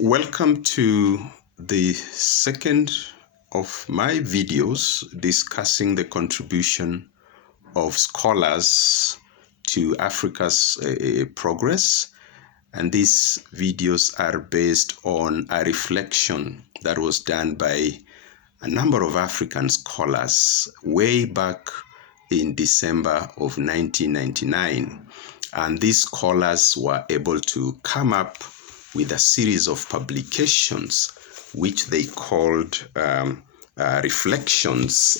Welcome to the second of my videos discussing the contribution of scholars to Africa's progress. And these videos are based on a reflection that was done by a number of African scholars way back in December of 1999. And these scholars were able to come up with a series of publications which they called Reflections,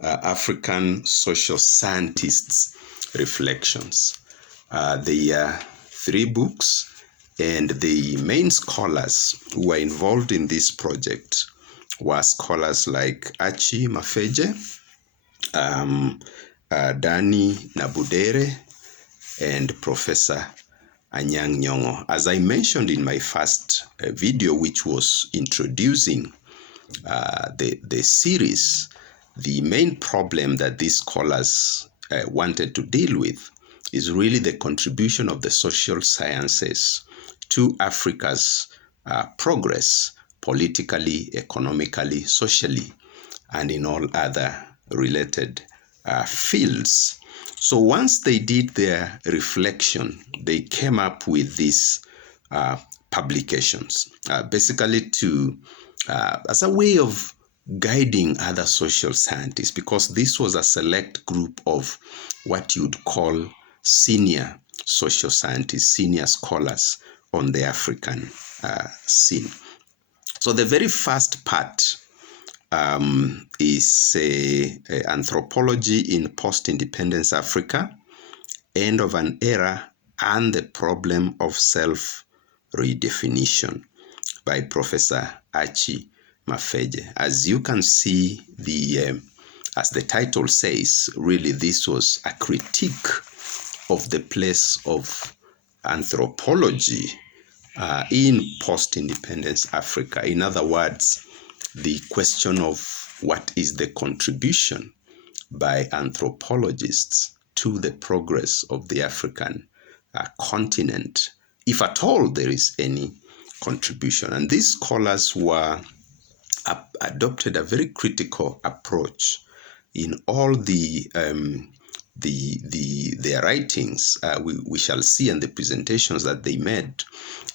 African Social Scientists Reflections. They are 3 books, and the main scholars who were involved in this project were scholars like Achi Mafeje, Dani Nabudere, and Professor Anyang' Nyong'o. As I mentioned in my first video, which was introducing the series, the main problem that these scholars wanted to deal with is really the contribution of the social sciences to Africa's progress politically, economically, socially, and in all other related fields. So once they did their reflection, they came up with these publications, basically to as a way of guiding other social scientists, because this was a select group of what you'd call senior social scientists, senior scholars on the African scene. So the very first part is Anthropology in Post-Independence Africa, End of an Era and the Problem of Self-Redefinition by Professor Achi Mafeje. As you can see, as the title says, really this was a critique of the place of anthropology in post-independence Africa. In other words, the question of what is the contribution by anthropologists to the progress of the African continent, if at all there is any contribution. And these scholars adopted a very critical approach in all their writings. We shall see, and the presentations that they made,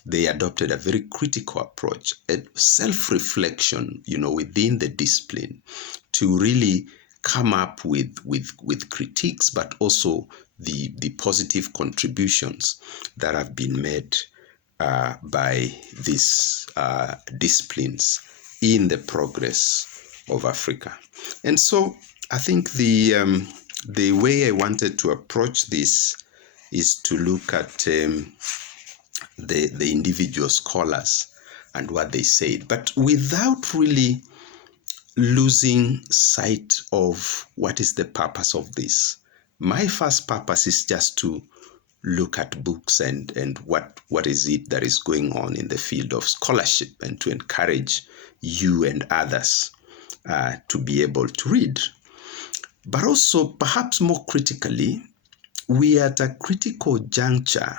they adopted a very critical approach, a self-reflection, within the discipline, to really come up with critiques, but also the positive contributions that have been made by these disciplines in the progress of Africa. And so I think the way I wanted to approach this is to look at the individual scholars and what they said, but without really losing sight of what is the purpose of this. My first purpose is just to look at books and what is it that is going on in the field of scholarship, and to encourage you and others to be able to read. But also, perhaps more critically, we are at a critical juncture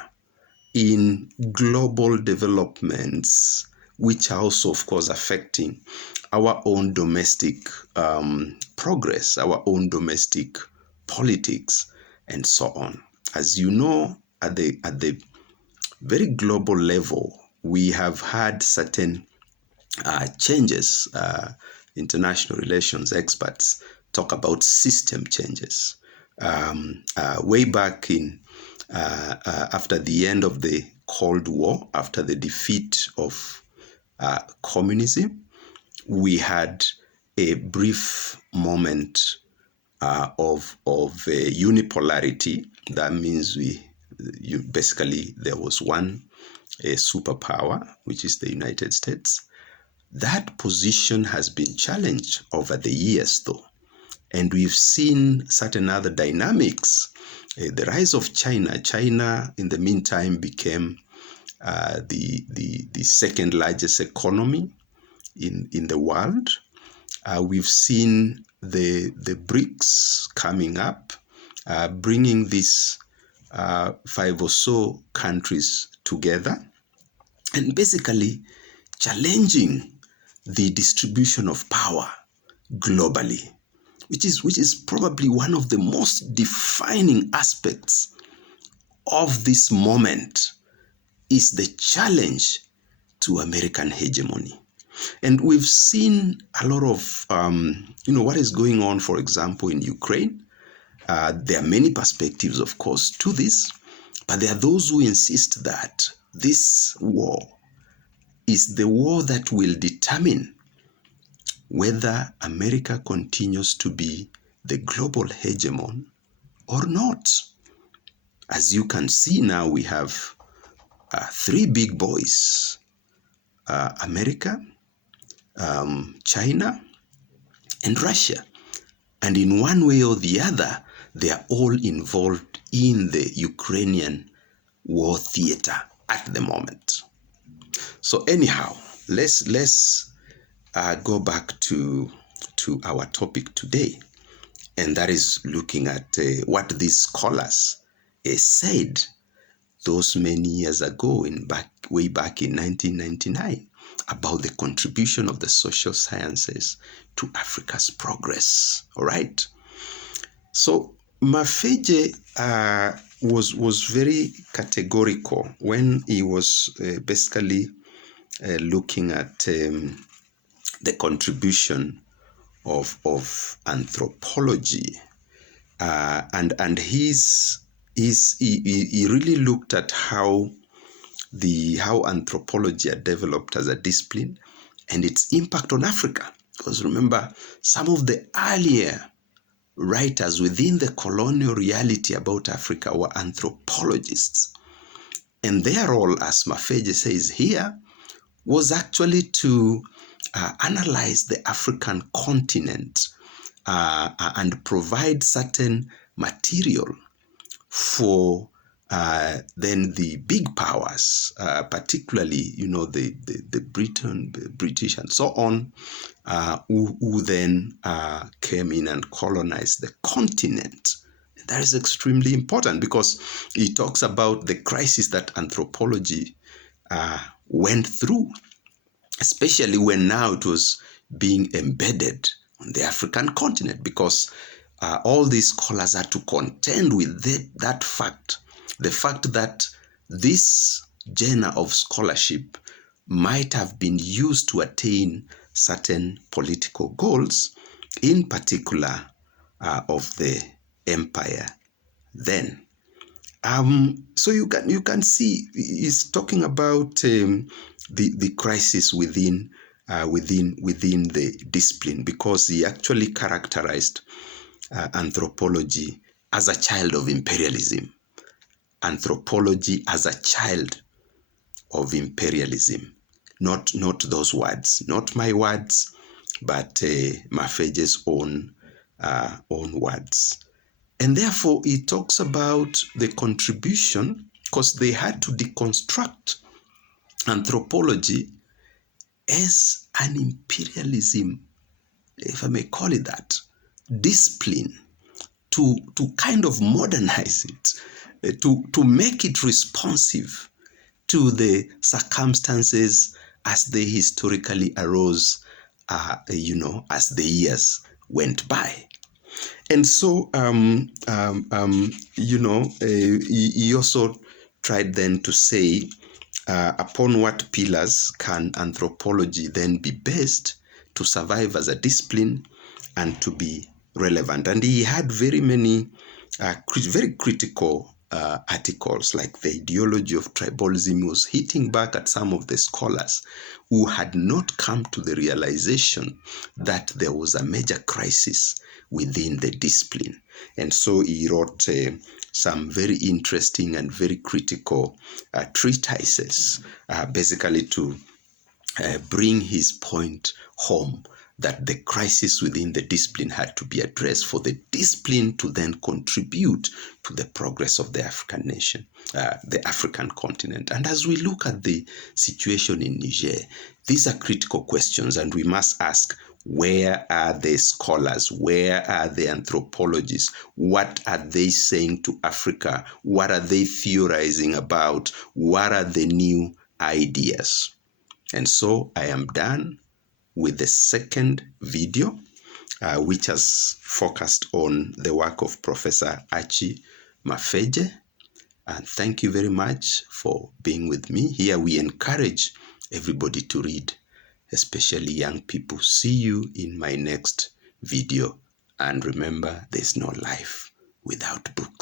in global developments, which are also, of course, affecting our own domestic progress, our own domestic politics, and so on. As you know, at the very global level, we have had certain changes. International relations experts talk about system changes. Way back in after the end of the Cold War, after the defeat of communism, we had a brief moment of unipolarity. That means basically there was one superpower, which is the United States. That position has been challenged over the years, though, and we've seen certain other dynamics. The rise of China. China, in the meantime, became the second largest economy in the world. We've seen the BRICS coming up, bringing these 5 or so countries together. and basically challenging the distribution of power globally, which is probably one of the most defining aspects of this moment, is the challenge to American hegemony. And we've seen a lot of, what is going on, for example, in Ukraine. There are many perspectives, of course, to this, but there are those who insist that this war is the war that will determine whether America continues to be the global hegemon or not. As you can see now, we have three big boys, America, China, and Russia. And in one way or the other, they are all involved in the Ukrainian war theater at the moment. So anyhow, let's go back to our topic today, and that is looking at what these scholars said those many years ago, way back in 1999, about the contribution of the social sciences to Africa's progress. All right. So Mafeje was very categorical when he was basically looking at the contribution of anthropology, and he really looked at how anthropology had developed as a discipline and its impact on Africa. Because remember, some of the earlier writers within the colonial reality about Africa were anthropologists. And their role, as Mafeje says here, was actually to analyze the African continent and provide certain material for then the big powers, particularly, the British and so on, who then came in and colonized the continent. That is extremely important because he talks about the crisis that anthropology went through, especially when now it was being embedded on the African continent, because all these scholars had to contend with that fact, the fact that this genre of scholarship might have been used to attain certain political goals, in particular of the empire then. So you can see he's talking about the crisis within the discipline, because he actually characterized anthropology as a child of imperialism. Anthropology as a child of imperialism. Not those words, not my words, but Mafeje's own words. And therefore, he talks about the contribution, because they had to deconstruct anthropology as an imperialism, if I may call it that, discipline, to kind of modernize it, to make it responsive to the circumstances as they historically arose, as the years went by. And so, he also tried then to say, upon what pillars can anthropology then be based to survive as a discipline and to be relevant. And he had very many very critical articles, like the ideology of tribalism. He was hitting back at some of the scholars who had not come to the realization that there was a major crisis within the discipline. And so he wrote some very interesting and very critical treatises, basically to bring his point home, that the crisis within the discipline had to be addressed for the discipline to then contribute to the progress of the African nation, the African continent. And as we look at the situation in Niger, these are critical questions, and we must ask, where are the scholars? Where are the anthropologists? What are they saying to Africa? What are they theorizing about? What are the new ideas. And so I am done with the second video, which has focused on the work of Professor Achi Mafeje. And thank you very much for being with me. Here we encourage everybody to read, especially young people. See you in my next video. And remember, there's no life without books.